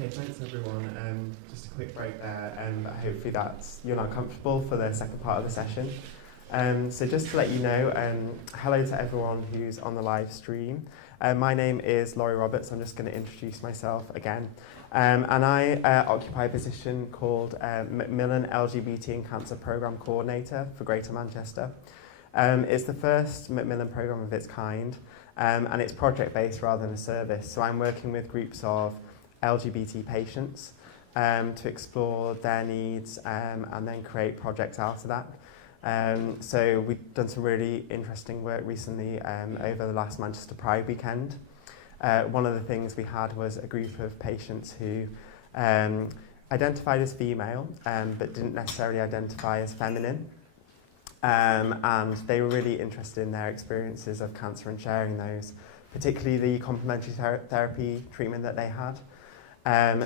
Okay, thanks everyone. Just a quick break there, hopefully you're not comfortable for the second part of the session. So just to let you know, hello to everyone who's on the live stream. My name is Lawrie Roberts. I'm just going to introduce myself again. And I occupy a position called Macmillan LGBT Cancer Programme Co-ordinator for Greater Manchester. It's the first Macmillan programme of its kind, and it's project-based rather than a service. So I'm working with groups of LGBT patients to explore their needs and then create projects out of that. So we've done some really interesting work recently over the last Manchester Pride weekend. One of the things we had was a group of patients who identified as female but didn't necessarily identify as feminine. And they were really interested in their experiences of cancer and sharing those, particularly the complementary therapy treatment that they had.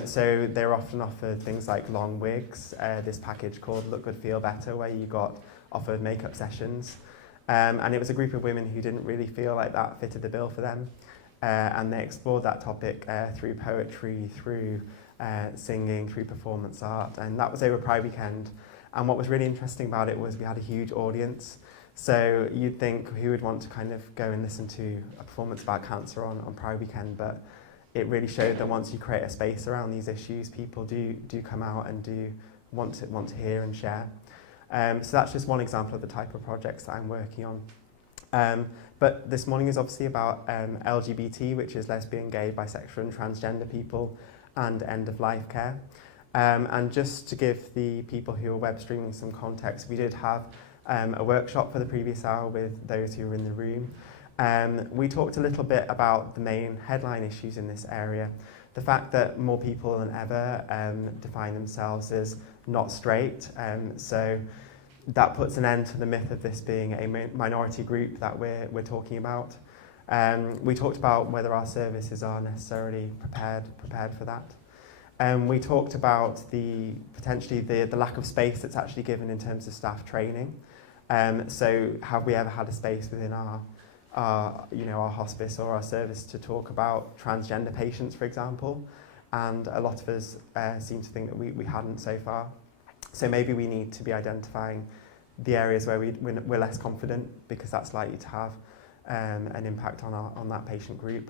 So they were often offered things like long wigs, this package called Look Good, Feel Better, where you got offered makeup sessions. And it was a group of women who didn't really feel like that fitted the bill for them. And they explored that topic through poetry, through singing, through performance art. And that was over Pride weekend. And what was really interesting about it was we had a huge audience. So you'd think who would want to kind of go and listen to a performance about cancer on Pride weekend, but it really showed that once you create a space around these issues, people do come out and do want to hear and share. So that's just one example of the type of projects that I'm working on. But this morning is obviously about LGBT, which is lesbian, gay, bisexual and transgender people, and end-of-life care. And just to give the people who are web streaming some context, we did have a workshop for the previous hour with those who were in the room. We talked a little bit about the main headline issues in this area. The fact that more people than ever define themselves as not straight. So that puts an end to the myth of this being a minority group that we're talking about. We talked about whether our services are necessarily prepared for that. We talked about potentially the lack of space that's actually given in terms of staff training. So have we ever had a space within our hospice or our service to talk about transgender patients, for example? And a lot of us seem to think that we hadn't so far. So maybe we need to be identifying the areas where we're less confident, because that's likely to have an impact on that patient group.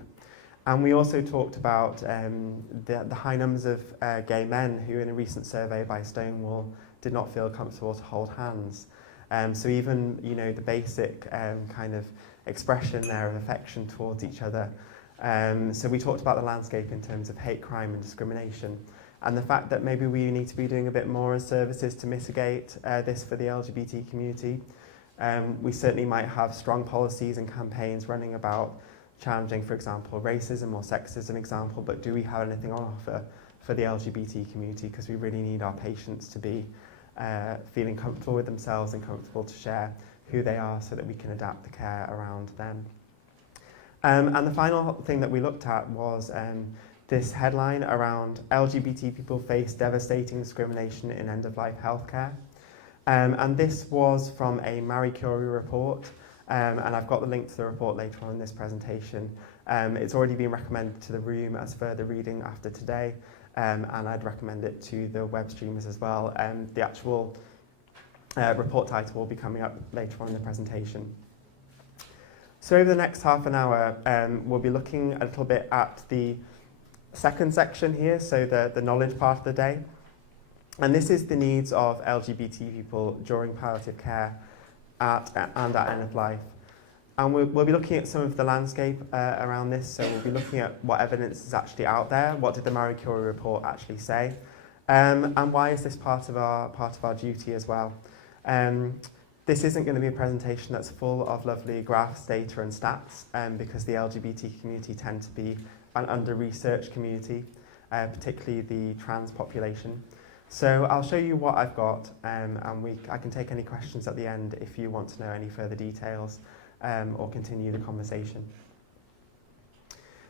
And we also talked about the high numbers of gay men who, in a recent survey by Stonewall, did not feel comfortable to hold hands. So even the basic kind of expression there of affection towards each other. So we talked about the landscape in terms of hate crime and discrimination, and the fact that maybe we need to be doing a bit more as services to mitigate this for the LGBT community. We certainly might have strong policies and campaigns running about challenging, for example, racism or sexism example, but do we have anything on offer for the LGBT community? Because we really need our patients to be feeling comfortable with themselves and comfortable to share who they are, so that we can adapt the care around them. And the final thing that we looked at was this headline around LGBT people face devastating discrimination in end-of-life healthcare. And this was from a Marie Curie report, and I've got the link to the report later on in this presentation. It's already been recommended to the room as further reading after today, and I'd recommend it to the web streamers as well. The actual report title will be coming up later on in the presentation. So over the next half an hour, we'll be looking a little bit at the second section here, so the knowledge part of the day. And this is the needs of LGBT people during palliative care and at end of life. And we'll be looking at some of the landscape around this. So we'll be looking at what evidence is actually out there, what did the Marie Curie report actually say, and why is this part of our duty as well. This isn't going to be a presentation that's full of lovely graphs, data and stats, because the LGBT community tend to be an under-researched community, particularly the trans population. So I'll show you what I've got, and I can take any questions at the end if you want to know any further details or continue the conversation.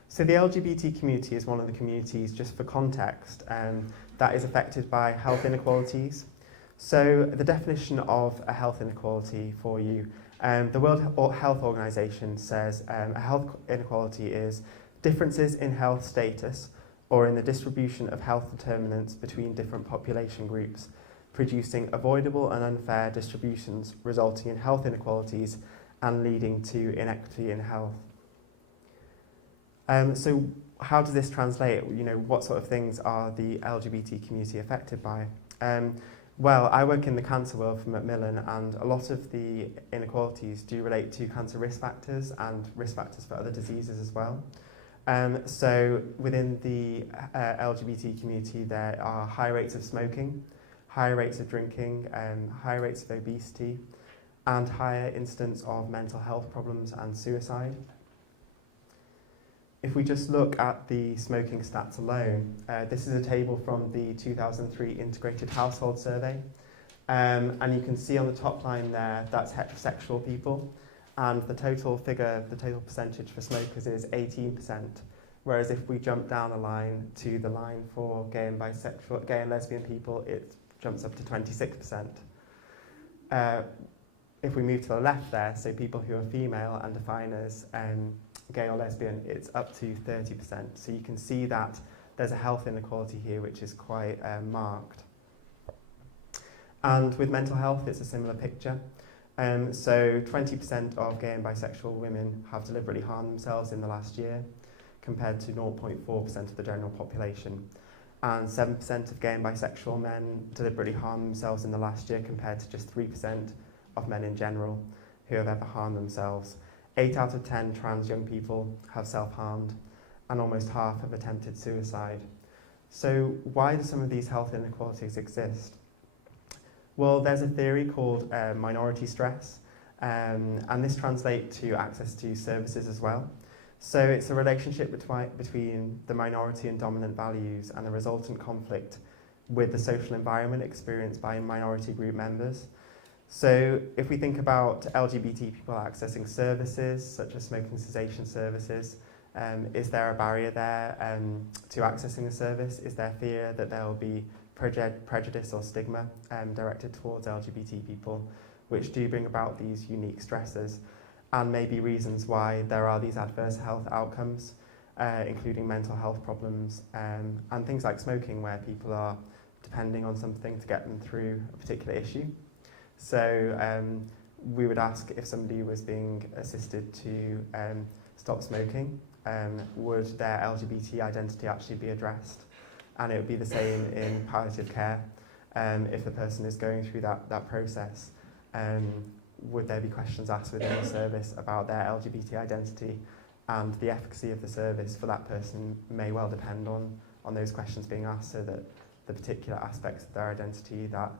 So the LGBT community is one of the communities, just for context, that is affected by health inequalities. So the definition of a health inequality for you, the World Health Organization says a health inequality is differences in health status or in the distribution of health determinants between different population groups, producing avoidable and unfair distributions resulting in health inequalities and leading to inequity in health. So how does this translate? What sort of things are the LGBT community affected by? Well, I work in the cancer world for Macmillan, and a lot of the inequalities do relate to cancer risk factors and risk factors for other diseases as well. So within the LGBT community, there are high rates of smoking, higher rates of drinking, higher rates of obesity, and higher incidence of mental health problems and suicide. If we just look at the smoking stats alone, this is a table from the 2003 Integrated Household Survey. And you can see on the top line there, that's heterosexual people. And the total figure, the total percentage for smokers is 18%. Whereas if we jump down the line to the line for gay and lesbian people, it jumps up to 26%. If we move to the left there, so people who are female and define as gay or lesbian, it's up to 30%. So you can see that there's a health inequality here which is quite marked. And with mental health, it's a similar picture. So 20% of gay and bisexual women have deliberately harmed themselves in the last year, compared to 0.4% of the general population. And 7% of gay and bisexual men deliberately harmed themselves in the last year, compared to just 3% of men in general who have ever harmed themselves. 8 out of 10 trans young people have self-harmed, and almost half have attempted suicide. So why do some of these health inequalities exist? Well, there's a theory called minority stress, and this translates to access to services as well. So it's a relationship between the minority and dominant values and the resultant conflict with the social environment experienced by minority group members. So if we think about LGBT people accessing services, such as smoking cessation services, is there a barrier there to accessing the service? Is there fear that there will be prejudice or stigma directed towards LGBT people, which do bring about these unique stresses, and maybe reasons why there are these adverse health outcomes, including mental health problems, and things like smoking, where people are depending on something to get them through a particular issue. So we would ask, if somebody was being assisted to stop smoking, would their LGBT identity actually be addressed? And it would be the same in palliative care. If the person is going through that process, would there be questions asked within the service about their LGBT identity? And the efficacy of the service for that person may well depend on those questions being asked, so that the particular aspects of their identity that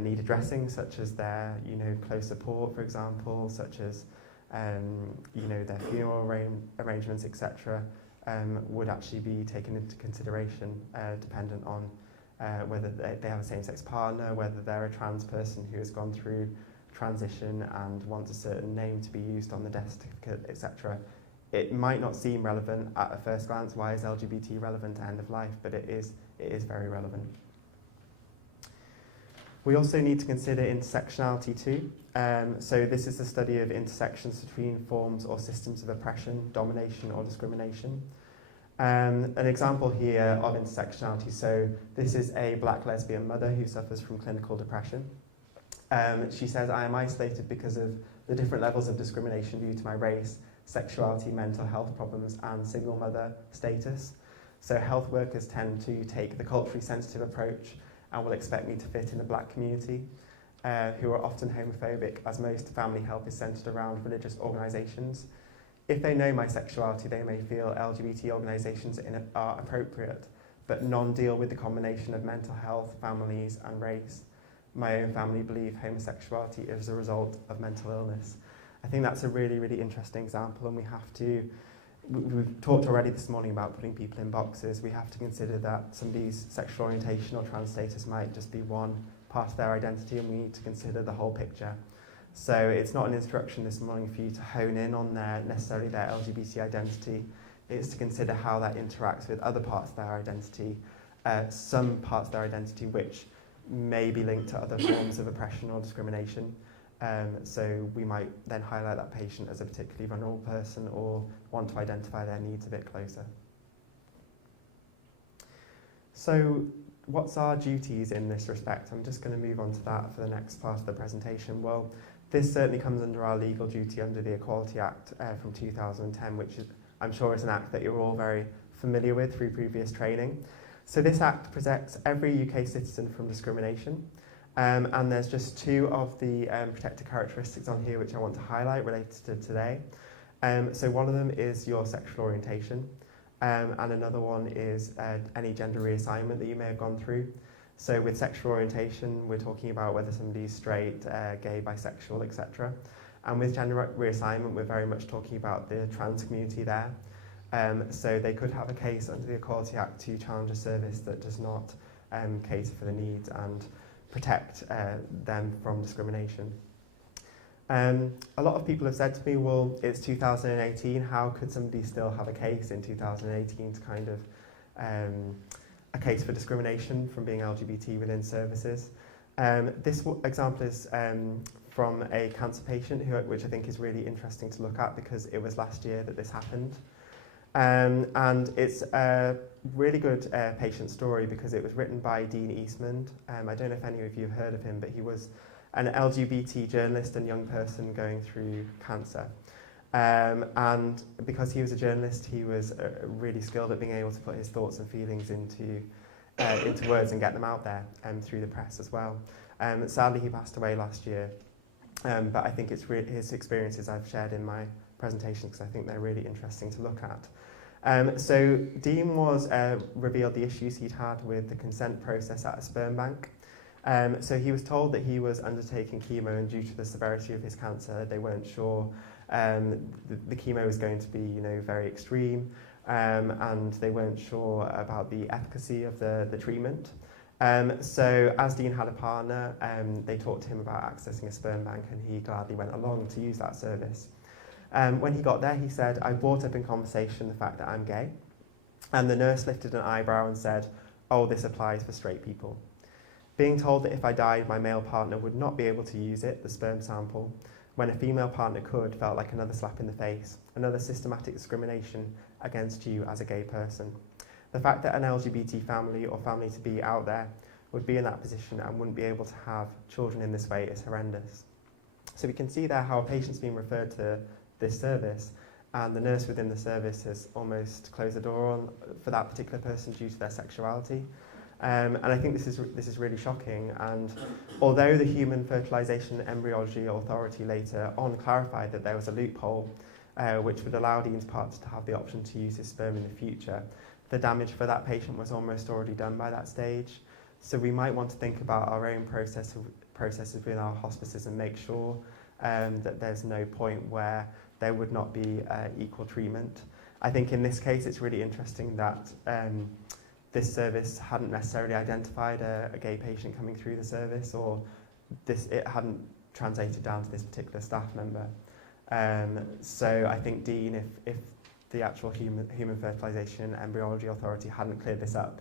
need addressing, such as their close support, for example, such as their funeral arrangements, etc., would actually be taken into consideration, dependent on whether they have a same-sex partner, whether they're a trans person who has gone through transition and wants a certain name to be used on the death certificate, etc. It might not seem relevant at a first glance. Why is LGBT relevant to end of life? But it is very relevant. We also need to consider intersectionality too. So this is the study of intersections between forms or systems of oppression, domination or discrimination. An example here of intersectionality, so this is a black lesbian mother who suffers from clinical depression. She says, I am isolated because of the different levels of discrimination due to my race, sexuality, mental health problems, and single mother status. So health workers tend to take the culturally sensitive approach and will expect me to fit in the black community, who are often homophobic, as most family help is centred around religious organisations. If they know my sexuality, they may feel LGBT organisations are appropriate, but none deal with the combination of mental health, families and race. My own family believe homosexuality is a result of mental illness. I think that's a really, really interesting example, and we've talked already this morning about putting people in boxes. We have to consider that somebody's sexual orientation or trans status might just be one part of their identity, and we need to consider the whole picture. So it's not an instruction this morning for you to hone in on necessarily their LGBT identity. It's to consider how that interacts with other parts of their identity, some parts of their identity which may be linked to other forms of oppression or discrimination. So we might then highlight that patient as a particularly vulnerable person or want to identify their needs a bit closer. So what's our duties in this respect? I'm just going to move on to that for the next part of the presentation. Well, this certainly comes under our legal duty under the Equality Act from 2010, which is, I'm sure is an act that you're all very familiar with through previous training. So this act protects every UK citizen from discrimination. And there's just two of the protected characteristics on here which I want to highlight related to today. So one of them is your sexual orientation, and another one is any gender reassignment that you may have gone through. So with sexual orientation, we're talking about whether somebody's straight, gay, bisexual, etc. And with gender reassignment, we're very much talking about the trans community there. So they could have a case under the Equality Act to challenge a service that does not cater for the needs and protect them from discrimination. A lot of people have said to me, well, it's 2018, how could somebody still have a case in 2018 to kind of a case for discrimination from being LGBT within services? This example is from a cancer patient, which I think is really interesting to look at because it was last year that this happened. And it's a really good patient story because it was written by Dean Eastman. I don't know if any of you have heard of him, but he was an LGBT journalist and young person going through cancer. And because he was a journalist, he was really skilled at being able to put his thoughts and feelings into words and get them out there through the press as well. Sadly, he passed away last year, but I think it's his experiences I've shared in my presentation because I think they're really interesting to look at. So Dean was revealed the issues he'd had with the consent process at a sperm bank. So he was told that he was undertaking chemo, and due to the severity of his cancer, they weren't sure the chemo was going to be, very extreme, and they weren't sure about the efficacy of the treatment. So as Dean had a partner, they talked to him about accessing a sperm bank, and he gladly went along to use that service. When he got there, he said, I brought up in conversation the fact that I'm gay, and the nurse lifted an eyebrow and said, oh, this applies for straight people. Being told that if I died, my male partner would not be able to use it, the sperm sample, when a female partner could, felt like another slap in the face, another systematic discrimination against you as a gay person. The fact that an LGBT family or family to be out there would be in that position and wouldn't be able to have children in this way is horrendous. So we can see there how a patient's been referred to this service, and the nurse within the service has almost closed the door on for that particular person due to their sexuality. And I think this is really shocking. And although the Human Fertilisation and Embryology Authority later on clarified that there was a loophole which would allow Dean's partner to have the option to use his sperm in the future, the damage for that patient was almost already done by that stage. So we might want to think about our own processes within our hospices and make sure that there's no point where there would not be equal treatment. I think in this case it's really interesting that this service hadn't necessarily identified a gay patient coming through the service, or it hadn't translated down to this particular staff member. So I think Dean, if the actual Human Fertilisation and Embryology Authority hadn't cleared this up,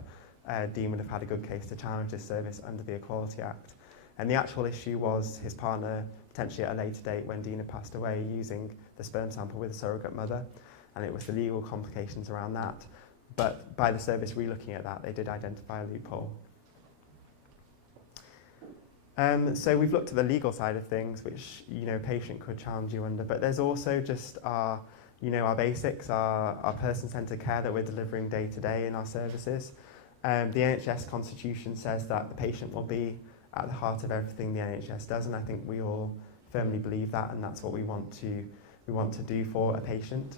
Dean would have had a good case to challenge this service under the Equality Act. And the actual issue was his partner, potentially at a later date when Dean had passed away, using the sperm sample with a surrogate mother, and it was the legal complications around that. But by the service re-looking at that, they did identify a loophole. So we've looked at the legal side of things, which a patient could challenge you under, but there's also just our basics, our person-centred care that we're delivering day to day in our services. The NHS Constitution says that the patient will be at the heart of everything the NHS does, and I think we all firmly believe that, and that's what we want to do for a patient.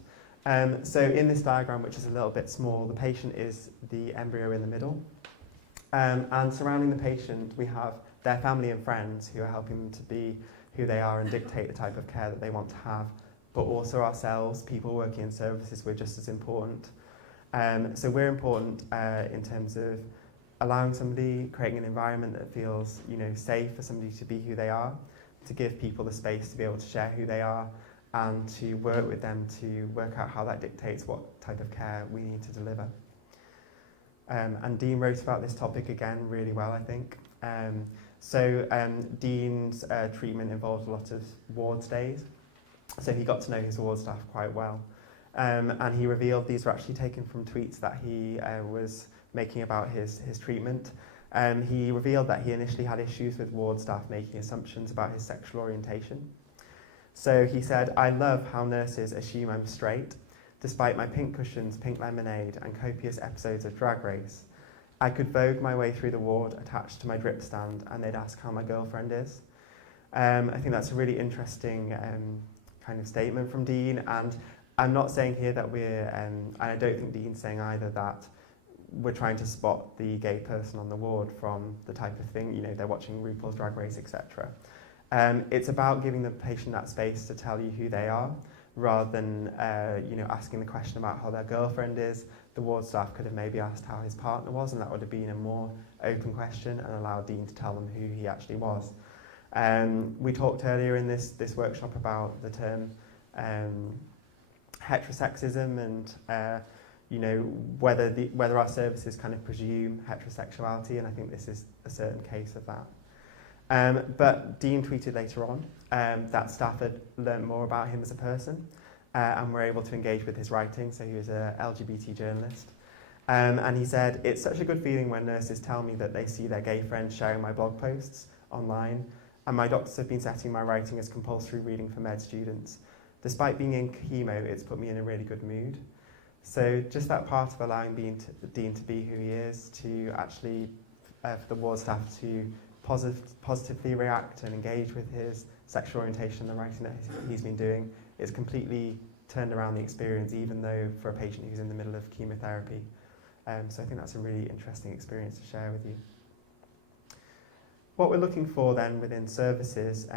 So in this diagram, which is a little bit small, the patient is the embryo in the middle. And surrounding the patient, we have their family and friends who are helping them to be who they are and dictate the type of care that they want to have. But also ourselves, people working in services, we're just as important. So we're important in terms of allowing somebody, creating an environment that feels safe for somebody to be who they are, to give people the space to be able to share who they are, and to work with them to work out how that dictates what type of care we need to deliver. And Dean wrote about this topic again really well, I think. Dean's treatment involved a lot of ward stays, so he got to know his ward staff quite well. And he revealed these were actually taken from tweets that he was making about his treatment. He revealed that he initially had issues with ward staff making assumptions about his sexual orientation. So he said, "I love how nurses assume I'm straight, despite my pink cushions, pink lemonade, and copious episodes of Drag Race. I could vogue my way through the ward attached to my drip stand, and they'd ask how my girlfriend is." I think that's a really interesting kind of statement from Dean, and I'm not saying here that we're, and I don't think Dean's saying either that we're trying to spot the gay person on the ward from the type of thing, you know, they're watching RuPaul's Drag Race, etc. It's about giving the patient that space to tell you who they are, rather than you know, asking the question about how their girlfriend is. The ward staff could have maybe asked how his partner was, and that would have been a more open question and allowed Dean to tell them who he actually was. We talked earlier in this workshop about the term heterosexism and you know, whether our services kind of presume heterosexuality, and I think this is a certain case of that. But Dean tweeted later on that staff had learned more about him as a person and were able to engage with his writing, so he was an LGBT journalist. And he said, "It's such a good feeling when nurses tell me that they see their gay friends sharing my blog posts online, and my doctors have been setting my writing as compulsory reading for med students. Despite being in chemo, it's put me in a really good mood." So just that part of allowing Dean to be who he is, to actually, for the ward staff to positively react and engage with his sexual orientation and the writing that he's been doing, it's completely turned around the experience, even though for a patient who's in the middle of chemotherapy. So I think that's a really interesting experience to share with you. What we're looking for then within services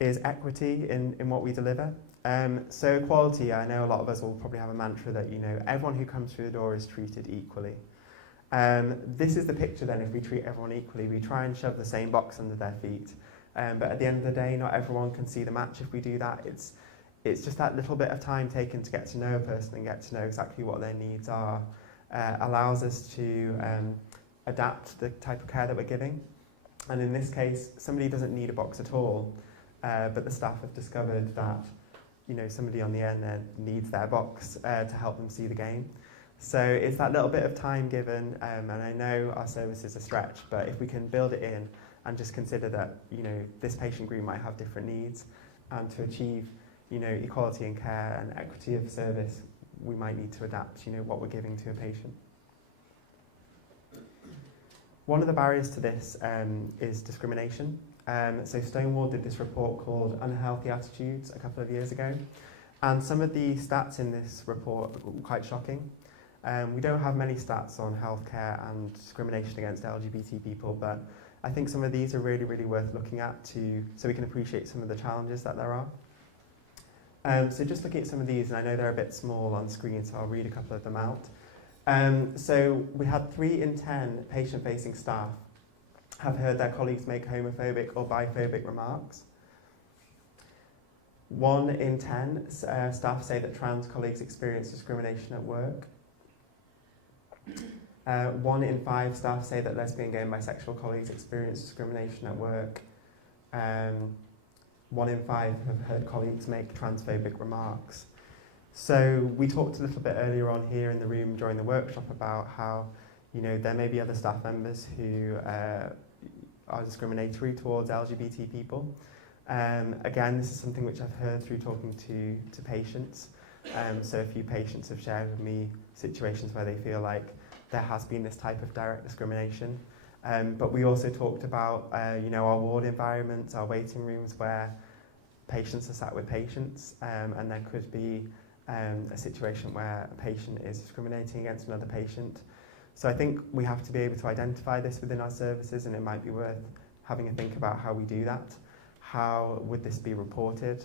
is equity in what we deliver. So equality, I know a lot of us will probably have a mantra that, you know, everyone who comes through the door is treated equally. This is the picture then. If we treat everyone equally, we try and shove the same box under their feet. But at the end of the day, not everyone can see the match if we do that. It's just that little bit of time taken to get to know a person and get to know exactly what their needs are, allows us to adapt the type of care that we're giving. And in this case, somebody doesn't need a box at all, but the staff have discovered that, you know, somebody on the end there needs their box to help them see the game. So it's that little bit of time given, and I know our service is a stretch, but if we can build it in and just consider that, you know, this patient group might have different needs, and to achieve, you know, equality in care and equity of service, we might need to adapt, you know, what we're giving to a patient. One of the barriers to this is discrimination. So Stonewall did this report called Unhealthy Attitudes a couple of years ago, and some of the stats in this report were quite shocking. We don't have many stats on healthcare and discrimination against LGBT people, but I think some of these are really, really worth looking at so we can appreciate some of the challenges that there are. So just looking at some of these, and I know they're a bit small on screen, so I'll read a couple of them out. So we had 3 in 10 patient-facing staff have heard their colleagues make homophobic or biphobic remarks. 1 in 10 staff say that trans colleagues experience discrimination at work. 1 in 5 staff say that lesbian, gay and bisexual colleagues experience discrimination at work. 1 in 5 have heard colleagues make transphobic remarks. So we talked a little bit earlier on here in the room during the workshop about how, you know, there may be other staff members who are discriminatory towards LGBT people. Again, this is something which I've heard through talking to patients. So a few patients have shared with me situations where they feel like there has been this type of direct discrimination. But we also talked about, you know, our ward environments, our waiting rooms where patients are sat with patients, and there could be a situation where a patient is discriminating against another patient. So I think we have to be able to identify this within our services, and it might be worth having a think about how we do that. How would this be reported?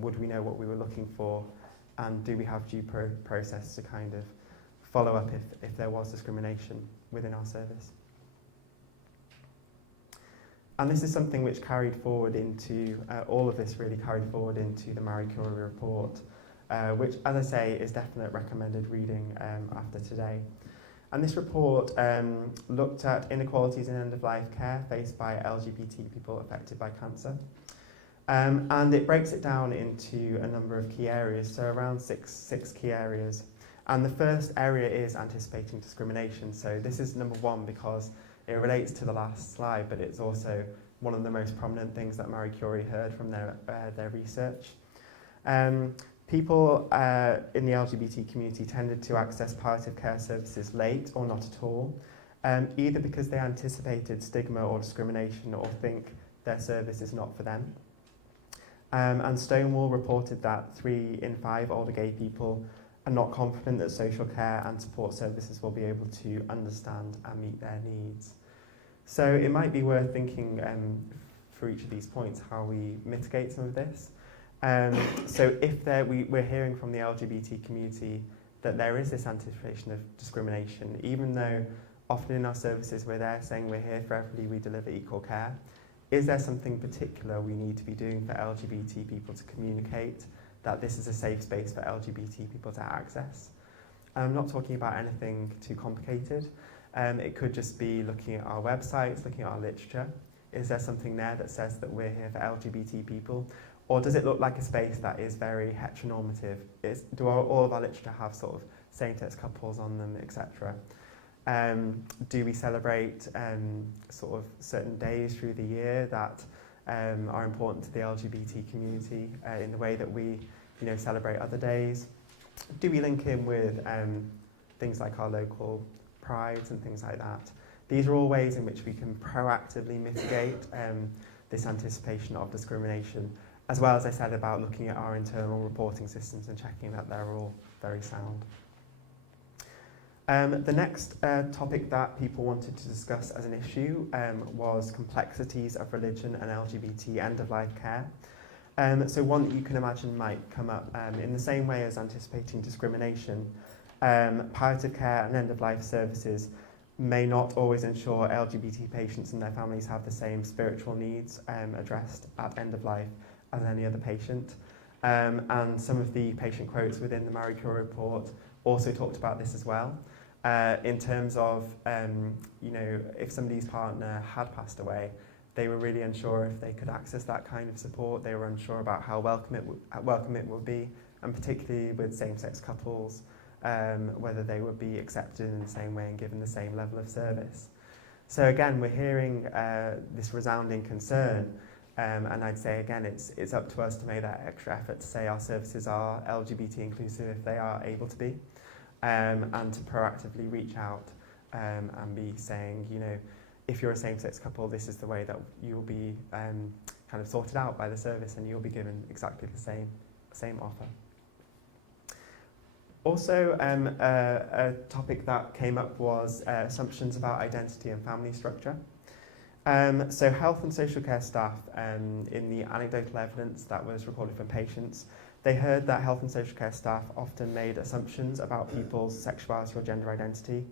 Would we know what we were looking for? And do we have due process to kind of follow up if there was discrimination within our service? And this is something which carried forward into, all of this really carried forward into the Marie Curie report, which, as I say, is definite recommended reading after today. And this report looked at inequalities in end-of-life care faced by LGBT people affected by cancer. And it breaks it down into a number of key areas, so around six key areas. And the first area is anticipating discrimination. So this is number one because it relates to the last slide, but it's also one of the most prominent things that Marie Curie heard from their research. People in the LGBT community tended to access palliative care services late or not at all, either because they anticipated stigma or discrimination or think their service is not for them. And Stonewall reported that 3 in 5 older gay people are not confident that social care and support services will be able to understand and meet their needs. So it might be worth thinking for each of these points how we mitigate some of this. So if we're hearing from the LGBT community that there is this anticipation of discrimination, even though often in our services we're there saying we're here for everybody, we deliver equal care, is there something particular we need to be doing for LGBT people to communicate that this is a safe space for LGBT people to access? And I'm not talking about anything too complicated. It could just be looking at our websites, looking at our literature. Is there something there that says that we're here for LGBT people? Or does it look like a space that is very heteronormative? Do all of our literature have sort of same-sex couples on them, etc.? Do we celebrate sort of certain days through the year that are important to the LGBT community in the way that we, celebrate other days? Do we link in with things like our local prides and things like that? These are all ways in which we can proactively mitigate this anticipation of discrimination, as well as I said about looking at our internal reporting systems and checking that they're all very sound. The next topic that people wanted to discuss as an issue was complexities of religion and LGBT end-of-life care. So one that you can imagine might come up in the same way as anticipating discrimination. Palliative care and end-of-life services may not always ensure LGBT patients and their families have the same spiritual needs addressed at end of life as any other patient. And some of the patient quotes within the Marie Curie report also talked about this as well. In terms of, if somebody's partner had passed away, they were really unsure if they could access that kind of support. They were unsure about how welcome it would be, and particularly with same-sex couples, whether they would be accepted in the same way and given the same level of service. So again, we're hearing this resounding concern, and I'd say again, it's up to us to make that extra effort to say our services are LGBT inclusive if they are able to be, and to proactively reach out and be saying, if you're a same-sex couple, this is the way that you'll be kind of sorted out by the service, and you'll be given exactly the same offer. Also, a topic that came up was assumptions about identity and family structure. So health and social care staff, in the anecdotal evidence that was recorded from patients, they heard that health and social care staff often made assumptions about people's sexuality or gender identity,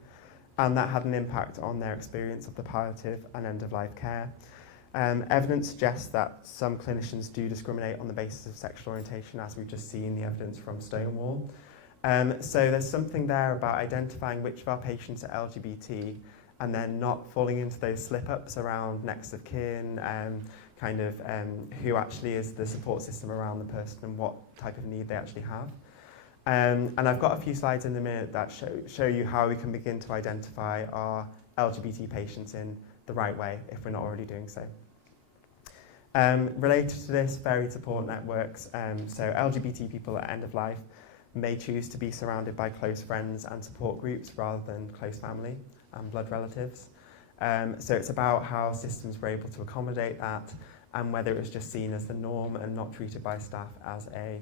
and that had an impact on their experience of the palliative and end-of-life care. Evidence suggests that some clinicians do discriminate on the basis of sexual orientation, as we've just seen the evidence from Stonewall. So there's something there about identifying which of our patients are LGBT and then not falling into those slip-ups around next of kin, who actually is the support system around the person and what type of need they actually have. And I've got a few slides in a minute that show you how we can begin to identify our LGBT patients in the right way if we're not already doing so. Related to this, varied support networks. So LGBT people at end of life may choose to be surrounded by close friends and support groups rather than close family and blood relatives. So it's about how systems were able to accommodate that and whether it was just seen as the norm and not treated by staff as a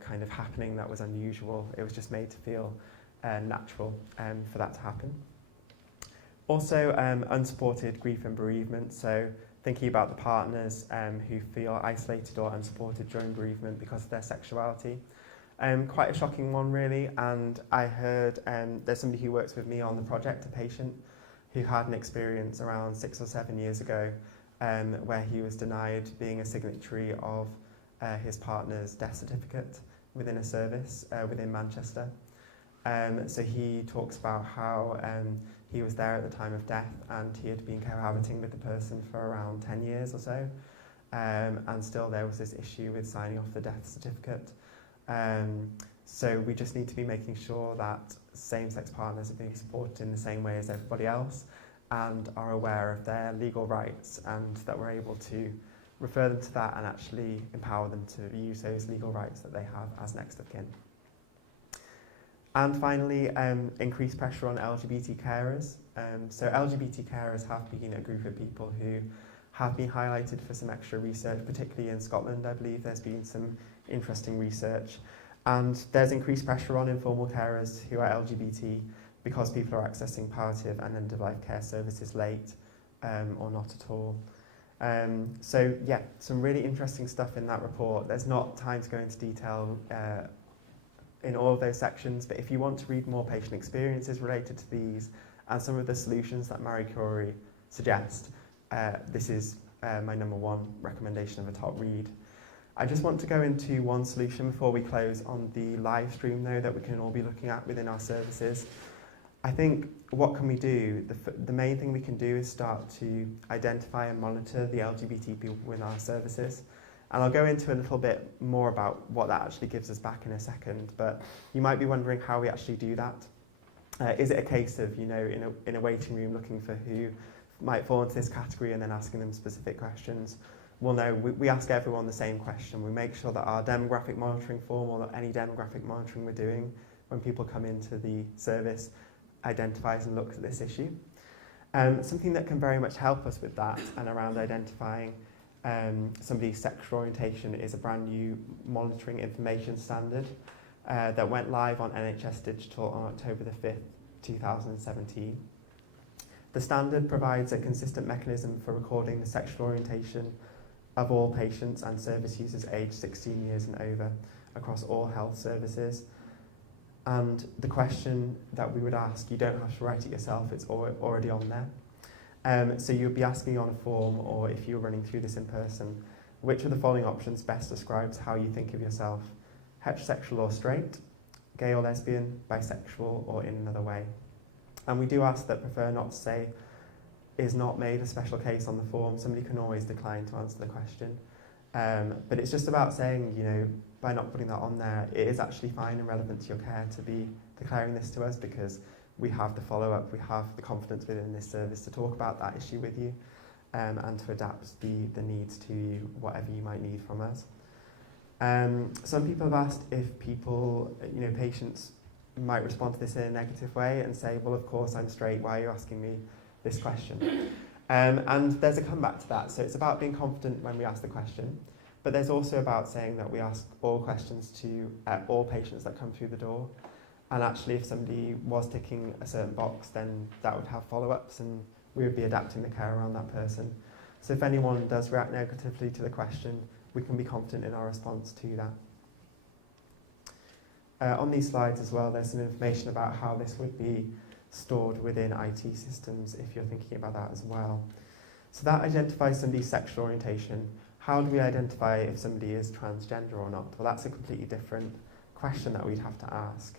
kind of happening that was unusual. It was just made to feel natural for that to happen. Also, unsupported grief and bereavement. So thinking about the partners who feel isolated or unsupported during bereavement because of their sexuality. Quite a shocking one, really. And I heard there's somebody who works with me on the project, a patient who had an experience around 6 or 7 years ago where he was denied being a signatory of his partner's death certificate within a service within Manchester. So he talks about how he was there at the time of death and he had been cohabiting with the person for around 10 years or so, and still there was this issue with signing off the death certificate. So we just need to be making sure that same-sex partners are being supported in the same way as everybody else and are aware of their legal rights, and that we're able to refer them to that and actually empower them to use those legal rights that they have as next of kin. And finally, increased pressure on LGBT carers. So LGBT carers have been a group of people who have been highlighted for some extra research, particularly in Scotland. I believe there's been some interesting research. And there's increased pressure on informal carers who are LGBT because people are accessing palliative and end-of-life care services late or not at all. So yeah, some really interesting stuff in that report. There's not time to go into detail in all of those sections, but if you want to read more patient experiences related to these and some of the solutions that Marie Curie suggests, this is my number one recommendation of a top read. I just want to go into one solution before we close on the live stream though that we can all be looking at within our services. I think what can we do? The main thing we can do is start to identify and monitor the LGBT people within our services. And I'll go into a little bit more about what that actually gives us back in a second, but you might be wondering how we actually do that. Is it a case of, you know, in a waiting room looking for who might fall into this category and then asking them specific questions? Well, no, we ask everyone the same question. We make sure that our demographic monitoring form, or any demographic monitoring we're doing when people come into the service, identifies and looks at this issue. Something that can very much help us with that and around identifying somebody's sexual orientation is a brand new monitoring information standard that went live on NHS Digital on October the 5th, 2017. The standard provides a consistent mechanism for recording the sexual orientation of all patients and service users aged 16 years and over across all health services. And the question that we would ask, you don't have to write it yourself, it's already on there. So you'll be asking on a form, or if you're running through this in person, which of the following options best describes how you think of yourself? Heterosexual or straight, gay or lesbian, bisexual, or in another way. And we do ask that prefer not to say is not made a special case on the form. Somebody can always decline to answer the question. But it's just about saying, you know, by not putting that on there, it is actually fine and relevant to your care to be declaring this to us, because we have the follow-up, we have the confidence within this service to talk about that issue with you and to adapt the needs to you, whatever you might need from us. Some people have asked if people, you know, patients might respond to this in a negative way and say, well, of course I'm straight, why are you asking me this question? And there's a comeback to that. So it's about being confident when we ask the question, but there's also about saying that we ask all questions to all patients that come through the door. And actually, if somebody was ticking a certain box, then that would have follow-ups and we would be adapting the care around that person. So if anyone does react negatively to the question, we can be confident in our response to that. On these slides as well, there's some information about how this would be stored within IT systems, if you're thinking about that as well. So that identifies somebody's sexual orientation. How do we identify if somebody is transgender or not? Well, that's a completely different question that we'd have to ask.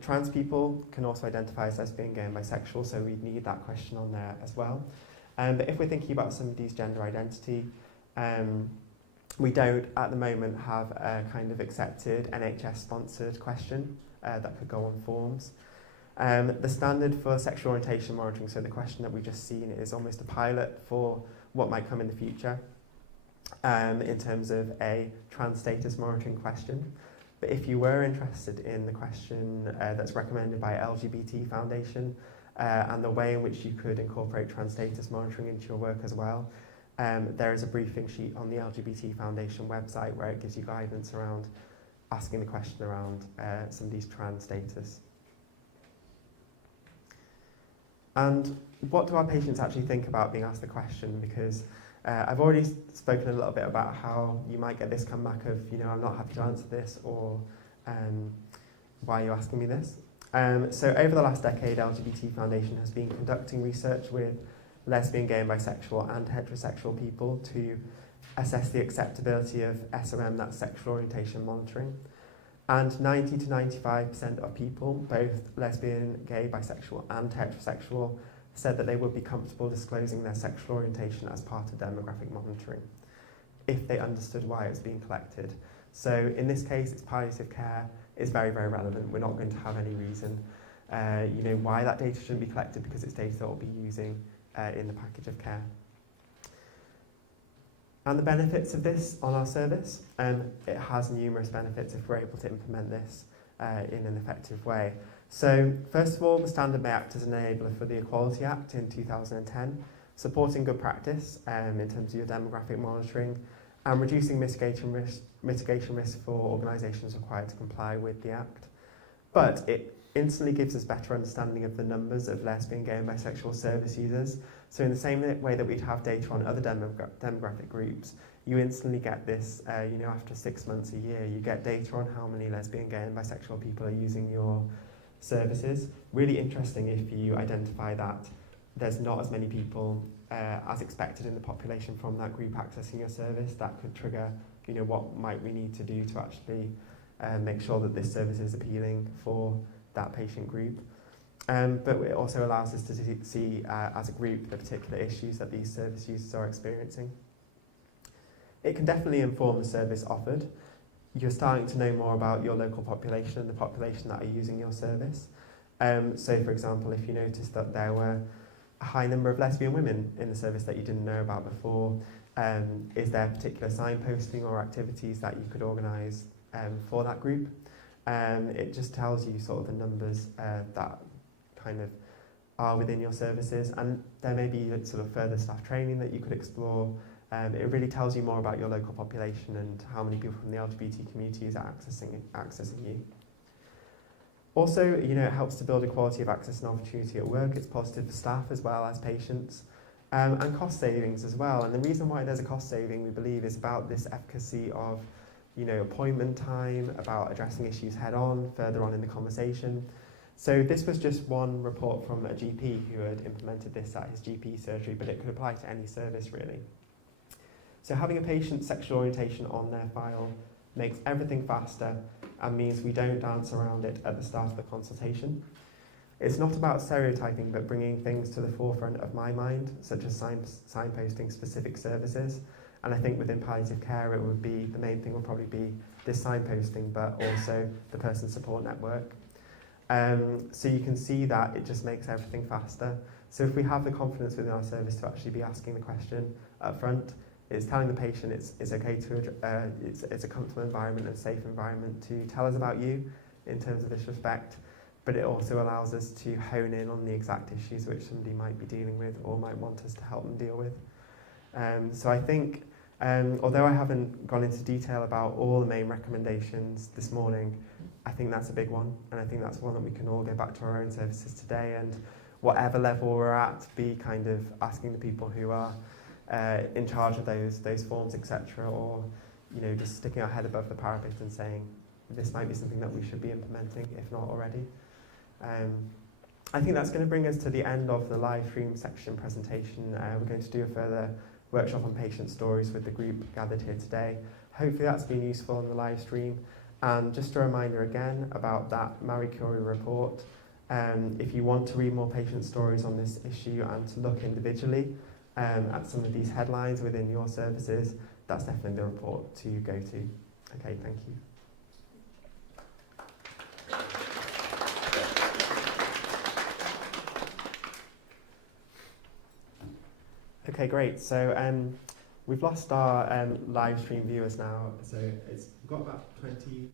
Trans people can also identify as lesbian, gay and bisexual, so we'd need that question on there as well. But if we're thinking about somebody's gender identity, we don't at the moment have a kind of accepted NHS-sponsored question that could go on forms. The standard for sexual orientation monitoring, so the question that we've just seen, is almost a pilot for what might come in the future in terms of a trans status monitoring question. But if you were interested in the question that's recommended by Lgbt Foundation and the way in which you could incorporate trans status monitoring into your work as well, there is a briefing sheet on the LGBT Foundation website where it gives you guidance around asking the question around somebody's trans status. And what do our patients actually think about being asked the question? Because I've already spoken a little bit about how you might get this comeback of, you know, I'm not happy to answer this, or why are you asking me this? So over the last decade, LGBT Foundation has been conducting research with lesbian, gay and bisexual and heterosexual people to assess the acceptability of SOM, that's sexual orientation monitoring. And 90 to 95% of people, both lesbian, gay, bisexual and heterosexual, said that they would be comfortable disclosing their sexual orientation as part of demographic monitoring if they understood why it was being collected. So in this case, it's palliative care. is very, very relevant. We're not going to have any reason why that data shouldn't be collected, because it's data that we'll be using in the package of care. And the benefits of this on our service, it has numerous benefits if we're able to implement this in an effective way. So first of all, the standard may act as an enabler for the Equality Act in 2010, supporting good practice in terms of your demographic monitoring and reducing mitigation risk for organisations required to comply with the Act. But it instantly gives us better understanding of the numbers of lesbian, gay and bisexual service users. So in the same way that we'd have data on other demographic groups, you instantly get this, after 6 months, a year, you get data on how many lesbian, gay and bisexual people are using your services. Really interesting if you identify that there's not as many people as expected in the population from that group accessing your service. That could trigger, what might we need to do to actually make sure that this service is appealing for that patient group. But it also allows us to see as a group the particular issues that these service users are experiencing. It can definitely inform the service offered. You're starting to know more about your local population and the population that are using your service. So for example, if you noticed that there were a high number of lesbian women in the service that you didn't know about before, is there particular signposting or activities that you could organise for that group? It just tells you sort of the numbers that kind of are within your services, and there may be sort of further staff training that you could explore. It really tells you more about your local population and how many people from the LGBT communities are accessing you. Also, it helps to build equality of access and opportunity at work. It's positive for staff as well as patients, and cost savings as well. And the reason why there's a cost saving, we believe, is about this efficacy of appointment time, about addressing issues head on, further on in the conversation. So this was just one report from a GP who had implemented this at his GP surgery, but it could apply to any service really. So having a patient's sexual orientation on their file makes everything faster and means we don't dance around it at the start of the consultation. It's not about stereotyping, but bringing things to the forefront of my mind, such as signposting specific services. And I think within palliative care, it would be, the main thing will probably be this signposting, but also the person support network. So you can see that it just makes everything faster. So if we have the confidence within our service to actually be asking the question up front, it's telling the patient it's okay to, it's a comfortable environment and safe environment to tell us about you in terms of this respect, but it also allows us to hone in on the exact issues which somebody might be dealing with or might want us to help them deal with. So I think, although I haven't gone into detail about all the main recommendations this morning, I think that's a big one, and I think that's one that we can all go back to our own services today, and whatever level we're at, be kind of asking the people who are in charge of those forms, etc., or just sticking our head above the parapet and saying this might be something that we should be implementing, if not already. I think that's going to bring us to the end of the live stream section presentation. We're going to do a further workshop on patient stories with the group gathered here today. Hopefully that's been useful on the live stream. And just a reminder again about that Marie Curie report. If you want to read more patient stories on this issue and to look individually at some of these headlines within your services, that's definitely the report to go to. Okay, thank you. Okay, great. So we've lost our live stream viewers now, so we've got about 20.